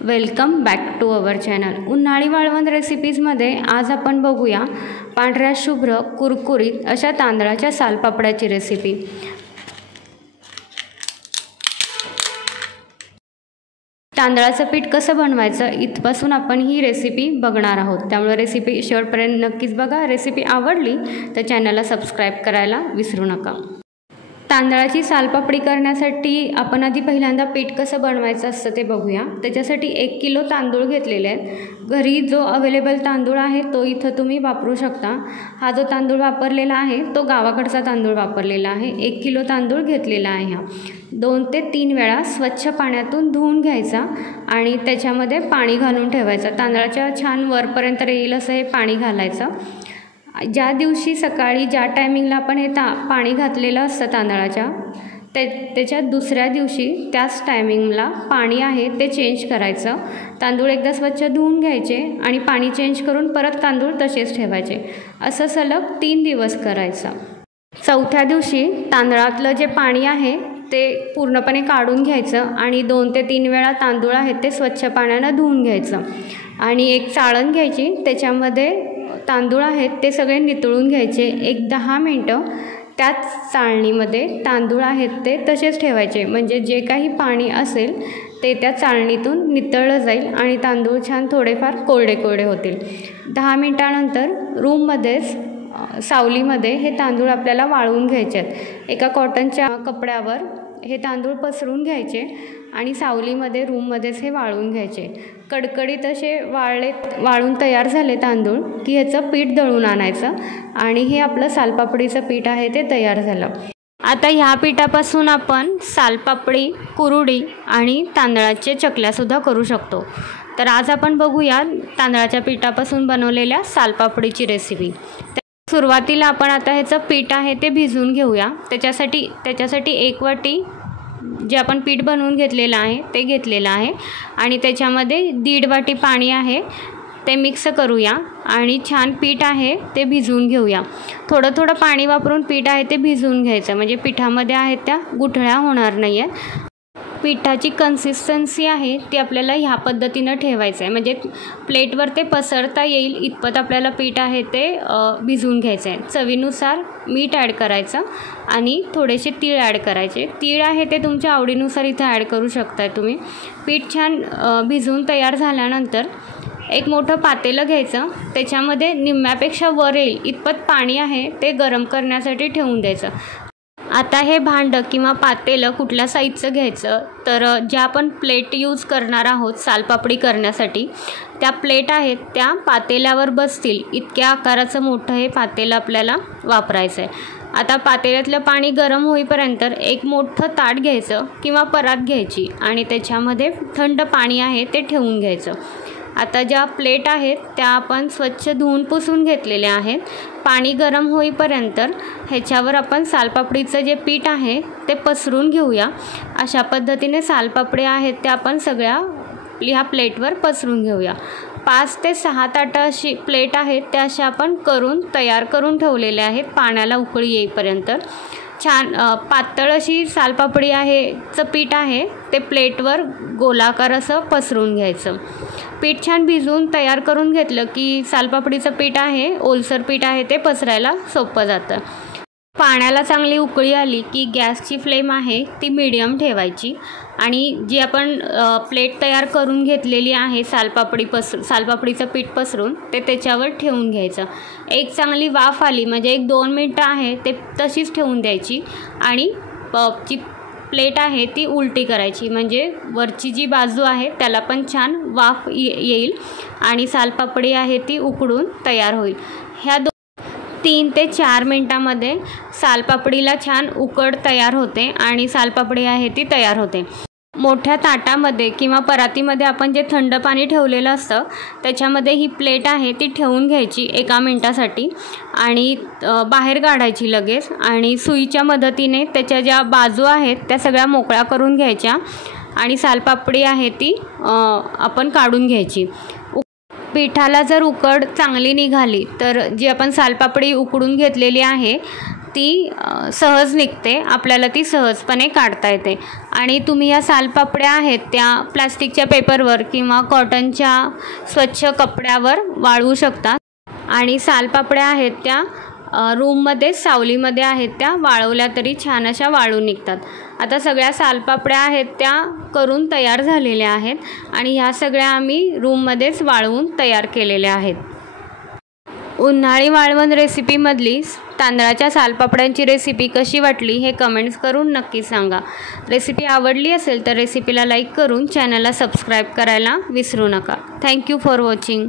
Welcome back to our channel. उन्हाळी वाळवण रेसिपीजमध्ये आज आपण बघूया पांढऱ्या शुभ्र कुरकुरीत अशा तांदळाच्या सालपापड्याची रेसिपी. तांदळाचं पीठ कसं बनवायचं इथपासून आपण ही रेसिपी बघणार आहोत, त्यामुळे रेसिपी शेवटपर्यंत नक्कीच बघा. रेसिपी आवडली तर चॅनलला सबस्क्राईब करायला विसरू नका. तांदळाची सालपापडी करण्यासाठी आपण आधी पहिल्यांदा पीठ कसं बनवायचं असतं ते बघूया. त्याच्यासाठी 1 किलो तांदूळ घेतलेले आहेत. घरी जो अवेलेबल तांदूळ आहे तो इथं तुम्ही वापरू शकता. हा जो तांदूळ वापरलेला आहे तो गावाकडचा तांदूळ वापरलेला आहे. 1 किलो तांदूळ घेतलेला आहे. हा 2 ते 3 वेळा स्वच्छ पाण्यातून धुवून घ्यायचा आणि त्याच्यामध्ये पाणी घालून ठेवायचं. तांदळाच्या छान वरपर्यंत येईल असं हे पाणी घालायचं. ज्या दिवशी सकाळी ज्या टायमिंगला आपण हे पाणी घातलेलं असतं तांदळाच्या त्याच्या दुसऱ्या दिवशी त्याच टायमिंगला पाणी आहे ते चेंज करायचं. तांदूळ एकदा स्वच्छ धुवून घ्यायचे आणि पाणी चेंज करून परत तांदूळ तसेच ठेवायचे. असं सलग 3 दिवस करायचं. चौथ्या दिवशी तांदळातलं जे पाणी आहे ते पूर्णपणे काढून घ्यायचं आणि 2 ते 3 वेळा तांदूळ आहेत ते स्वच्छ पाण्यानं धुवून घ्यायचं आणि एक चाळण घ्यायची. त्याच्यामध्ये तांदूळ आहेत ते सगळे नितळून घ्यायचे. 10 मिनटं त्याच चाळणीमध्ये तांदूळ आहेत ते तसेच ठेवायचे, म्हणजे जे काही पाणी असेल ते त्या चाळणीतून नितळलं जाईल आणि तांदूळ छान थोडेफार कोरडे कोरडे होतील. 10 मिनटानंतर रूममध्येच सावलीमध्ये हे तांदूळ आपल्याला वाळवून घ्यायचे आहेत. एका कॉटनच्या कपड्यावर हे तांदूळ पसरून घ्यायचे आणि सावलीमध्ये रूममध्येच हे वाळवून घ्यायचे. कडकडीत असे वाळून तयार झाले तांदूळ की ह्याचं पीठ दळून आणायचं आणि हे आपलं सालपापडीचं पीठ आहे ते तयार झालं. आता ह्या पिठापासून आपण सालपापडी, कुरुडी आणि तांदळाचे चकल्यासुद्धा करू शकतो. तर आज आपण बघूया तांदळाच्या पिठापासून बनवलेल्या सालपापडीची रेसिपी. सुरुवातीला आपण आता ह्याचं पीठ आहे ते भिजवून घेऊया. त्याच्यासाठी 1 वाटी जे आपण पीठ बनवून घेतलेलं आहे ते घेतलेलं आहे आणि त्याच्यामध्ये 1.5 वाटी पाणी आहे ते मिक्स करूया आणि छान पीठ आहे ते भिजवून घेऊया. थोडं थोडं पाणी वापरून पीठ आहे ते भिजवून घ्यायचं, म्हणजे पिठामध्ये आहेत त्या गुठळ्या होणार नाही आहेत. पिठाची कन्सिस्टन्सी आहे ती आपल्याला ह्या पद्धतीनं ठेवायचं आहे, म्हणजे प्लेटवर ते पसरता येईल इतपत आपल्याला पीठ आहे ते भिजवून घ्यायचं आहे. चवीनुसार मीठ ॲड करायचं आणि थोडेसे तीळ ॲड करायचे. तीळ आहे ते तुमच्या आवडीनुसार इथं ॲड करू शकताय तुम्ही. पीठ छान भिजवून तयार झाल्यानंतर एक मोठं पातेलं घ्यायचं. त्याच्यामध्ये निम्म्यापेक्षा वर येईल इतपत पाणी आहे ते गरम करण्यासाठी ठेवून द्यायचं. आता हे भांडं किंवा पातेलं कुठल्या साईजचं घ्यायचं, तर ज्या आपण प्लेट यूज करणार आहोत सालपापडी करण्यासाठी त्या प्लेट आहेत त्या पातेल्यावर बसतील इतक्या आकाराचं मोठं हे पातेलं आपल्याला वापरायचं आहे. आता पातेल्यातलं पाणी गरम होईपर्यंत एक मोठं ताट घ्यायचं किंवा परात घ्यायची आणि त्याच्यामध्ये थंड पाणी आहे ते ठेवून घ्यायचं. आता ज्या प्लेट आहेत त्या आपण स्वच्छ धुवून पुसून घेतलेल्या आहेत. पाणी गरम होईपर्यंत ह्याच्यावर आपण सालपापडीचं जे पीठ आहे ते पसरून घेऊया. अशा पद्धतीने सालपापडी आहेत त्या आपण सगळ्या ह्या प्लेटवर पसरून घेऊया. 5 ते 6 ताटं अशी प्लेट आहेत त्या अशा आपण तयार करून ठेवलेल्या आहेत पाण्याला उकळी येईपर्यंत. छान पातळ अशी सालपापडी आहे चं पीठ आहे ते प्लेटवर गोलाकार असं पसरून घ्यायचं. पीठ छान भिजवून तयार करून घेतलं की सालपापडीचं पीठ आहे ओलसर पीठ आहे ते पसरायला सोपं जातं. पाण्याला चांगली उकळी आली की गॅसची फ्लेम आहे ती मीडियम ठेवायची आणि जी आपण प्लेट तयार करून घेतलेली आहे सालपापडीचं पीठ पसरून ते त्याच्यावर ठेवून घ्यायचं. एक चांगली वाफ आली म्हणजे 1-2 मिनटं आहे ते तशीच ठेवून द्यायची आणि जी प्लेट आहे ती उलटी करायची, म्हणजे वरची जी बाजू आहे त्याला पण छान वाफ येईल आणि सालपापडी आहे ती उकडून तयार होईल. ह्या 3 ते 4 मिनटामध्ये सालपापडीला छान उकड तयार होते आणि सालपापडी आहे ती तयार होते. मोठ्या ताटामध्ये किंवा परातीमध्ये आपण जे थंड पाणी ठेवलेलं असतं त्याच्यामध्ये ही प्लेट आहे ती ठेवून घ्यायची 1 मिनटासाठी आणि बाहेर काढायची लगेच आणि सुईच्या मदतीने त्याच्या ज्या बाजू आहेत त्या सगळ्या मोकळ्या करून घ्यायच्या आणि सालपापडी आहे ती आपण काढून घ्यायची. पिठाला जर उकड चांगली निघाली तर जी आपण सालपापडी उकडून घेतलेली आहे ती सहज निघते, आपल्याला ती सहजपणे काढता येते। आणि तुम्ही या सालपापड्या आहेत त्या प्लास्टिकच्या पेपरवर किंवा कॉटनच्या स्वच्छ कपड्यावर वाळवू शकता। आणि सालपापड्या आहेत त्या रूममध्ये सावलीमध्ये आहेत त्या वाळवल्या तरी छान अशा वाळून निघतात। आता सगळ्या सालपापड्या आहेत त्या करून तयार झालेल्या आहेत आणि ह्या सगळ्या आम्ही रूममध्येच वाळवून तयार केलेल्या आहेत। उन्हाळी वाळवण रेसिपीमधली तांदळाच्या सालपापड्यांची रेसिपी कशी वाटली हे कमेंट्स करून नक्की सांगा। रेसिपी आवडली असेल तर रेसिपीला लाईक करून चॅनलला सबस्क्राईब करायला विसरू नका। Thank you for watching.